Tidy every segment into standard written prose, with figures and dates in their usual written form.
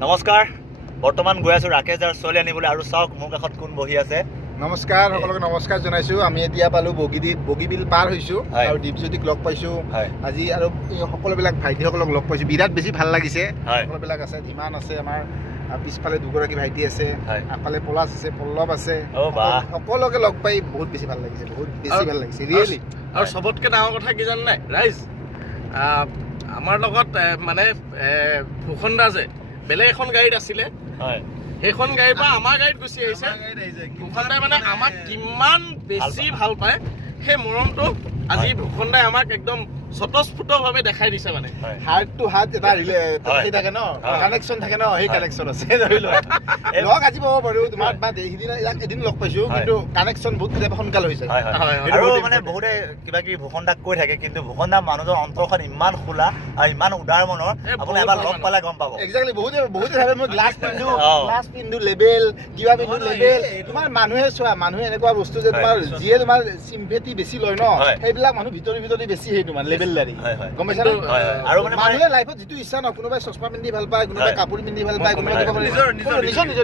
নমস্কাৰ বৰ্তমান গৈ আছো ৰাকেশ দাৰ ছোৱালী আনিবলৈ আৰু চাওক মোৰ কাষত কোন বহি আছে নমস্কাৰ সকলোকে নমস্কাৰ জনাইছো আমি এতিয়া পালো বগীবিল পাৰ হৈছো আৰু দীপজ্যোতিক লগ পাইছো আজি আৰু সকলোবিলাক ভাইটিসকলক লগ পাইছো বিৰাট বেছি ভাল লাগিছে সকলোবিলাক আছে ধীমান আছে আমাৰ পিছফালে দুগৰাকী ভাইটি আছে আগফালে পলাশ আছে পল্লৱ আছে সকলোকে লগ পাই বহুত বেছি ভাল লাগিছে ৰিয়েলি আৰু সবতকে ডাঙৰ কথা কি জান নাই ৰাইজ আমাৰ লগত মানে ভূষণ দা যে বেলেগ এখন গাড়ীত আছিলে সেইখন গাড়ীৰ পৰা আমাৰ গাড়ীত গুচি আহিছে ভূষণ দাই মানে আমাক কিমান বেছি ভাল পায় সেই মৰমটো আজি ভূষণ দাই আমাক একদম স্বতঃস্ফূৰ্তভাৱে দেখাই দিছে মানে হাৰ্ট টু হাৰ্ট এটা সেই থাকে ন কানেকশ্যন থাকে ন সেই কানেকশ্যন আছে ধৰি লোৱা লগ আজি পাব পাৰো তোমাৰ এদিন লগ পাইছো কিন্তু কানেকশ্যন বহুত কেতিয়াবা সোনকালে হৈ যায় আৰু মানে বহুতে কিবা কিবি ভূষণ দাক কৈ থাকে কিন্তু ভূষণ দা মানুহৰ অন্তৰখন ইমান খোলা আৰু ইমান উদাৰ মনৰ আপুনি এবাৰ লগ পালে গম পাব এক্সেক্টলি বহুতে ভাবে মই গ্লাছ পিন্ধো লেবেল কিবা পিন্ধো লেবেল তোমাৰ মানুহে চোৱা মানুহে এনেকুৱা বস্তু যে তোমাৰ যিয়ে তোমাৰ চিম্পেথি বেছি লয় ন সেইবিলাক মানুহ ভিতৰি বেছি সেইটো মানে গম পাইছা আৰু মানে মানুহে লাইফত যিটো ইচ্ছা ন কোনোবাই চশমা পিন্ধি ভাল পায় কোনোবাই কাপোৰ পিন্ধি ভাল পায় কোনোবাই নিজৰ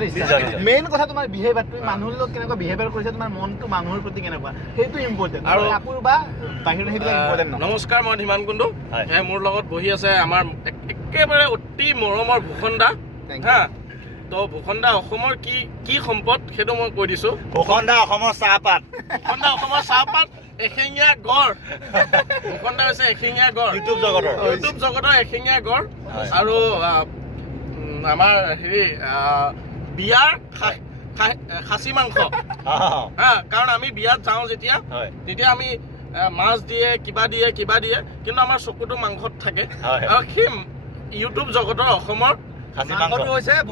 মেইন কথা তোমাৰ বিহেভিয়াৰ তুমি মানুহৰ লগত কেনেকুৱা বিহেভিয়াৰ কৰিছা তোমাৰ মনটো মানুহৰ প্ৰতি কেনেকুৱা সেইটো ইম্পৰ্টেণ্ট আৰু কাপোৰ বা বাহিৰৰ সেইবিলাক ইম্পৰ্টেণ্ট নহয় নমস্কাৰ মই ধীমান কুণ্ডু মোৰ লগত বহি আছে আমাৰ একেবাৰে অতি মৰমৰ ভূষণ দা হা তো ভূষণ দা অসমৰ কি সম্পদ সেইটো মই কৈ দিছো ভূষণ দা অসমৰ চাহপাত এশিঙীয়া গড় ভূষণ দা হৈছে এশিঙীয়া গড় ইউটিউব জগতৰ এশিঙীয়া গড় আৰু আমাৰ হেৰি বিয়াৰ খাচী মাংস হা কাৰণ আমি বিয়াত যাওঁ তেতিয়া আমি মাছ দিয়ে কিবা দিয়ে কিন্তু আমাৰ চকুটো মাংসত থাকে আৰু সেই ইউটিউব জগতৰ অসমৰ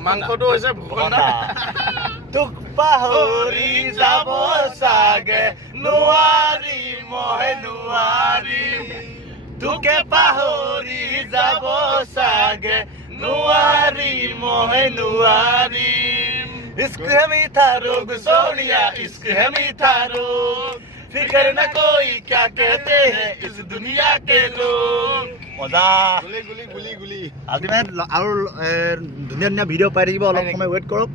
মাংসটো হৈছে ভূষণ দা তোক পাহৰি যাব চাগে নোৱাৰি মই নোৱাৰি তোকে পাহৰি যাব চাগে নোৱাৰি মই নোৱাৰি इश्क है मीठा रोग सोनिया इश्क है मीठा रोग फिक्र न कोई क्या कहते हैं इस दुनिया के लोग মজা গুলি আলটিমেট আৰু ধুনীয়া ভিডিঅ' পাই থাকিব অলপ সময় ৱেইট কৰক